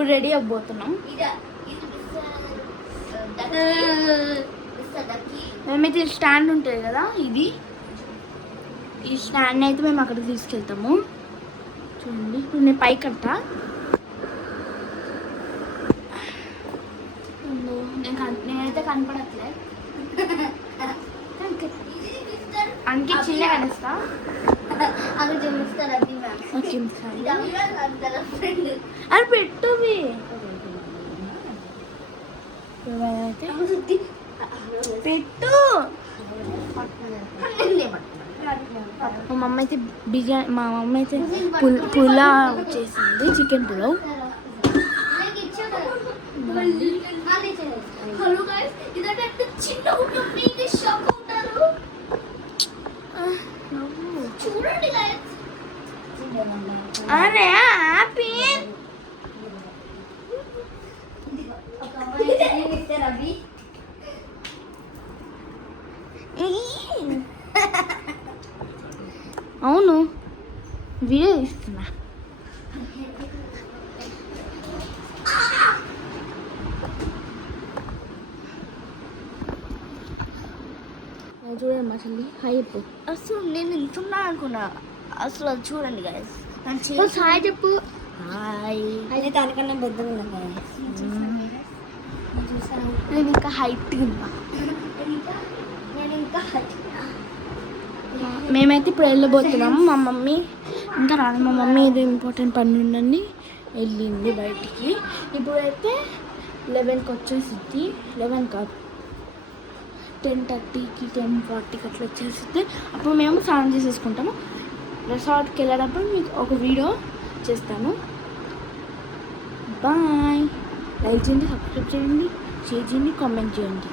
ఇప్పుడు రెడీ అవ్వబోతున్నాం. మేమైతే స్టాండ్ ఉంటుంది కదా, ఇది ఈ స్టాండ్ అయితే మేము అక్కడికి తీసుకెళ్తాము. చూడండి ఇప్పుడు నేను పైకి కట్టా. నేనైతే కనపడట్లే, అందుకే చిన్న కనిస్తా. అది పెట్టువి. పెట్టు. మా మమ్మ అయితే బిర్యానీ, మా మమ్మ అయితే పులావ్ చేసింది, చికెన్ పులావ్. అరే హ్యాపీ అవును వీడియో ఇస్తున్నా. చూడండి మా చెల్లి హాయ్ చెప్పు. అసలు నేను ఇంటున్నా అనుకున్నా, అసలు అది చూడండి గైస్. హాయ్ చెప్పు. హాయ్. అయితే దానికన్నా బొద్దుగా ఉన్నా, నేను ఇంకా హైట్ ఉన్నా. మేమైతే ఇప్పుడు వెళ్ళబోతున్నాము. మా మమ్మీ ఇంకా రాదు. మా మమ్మీ ఏదో ఇంపార్టెంట్ పని ఉందని వెళ్ళింది బయటికి. ఇప్పుడైతే 11కి వచ్చేసిద్ది. 11 కాదు 10:30కి 10:40కి అట్లా వచ్చేసిద్ది. అప్పుడు మేము స్నానం చేసేసుకుంటాము. రిసార్ట్కి వెళ్ళేటప్పుడు మీకు ఒక వీడియో చేస్తాను. బాయ్. లైక్ చేయండి, సబ్స్క్రైబ్ చేయండి, షేర్ చేయండి, కామెంట్ చేయండి.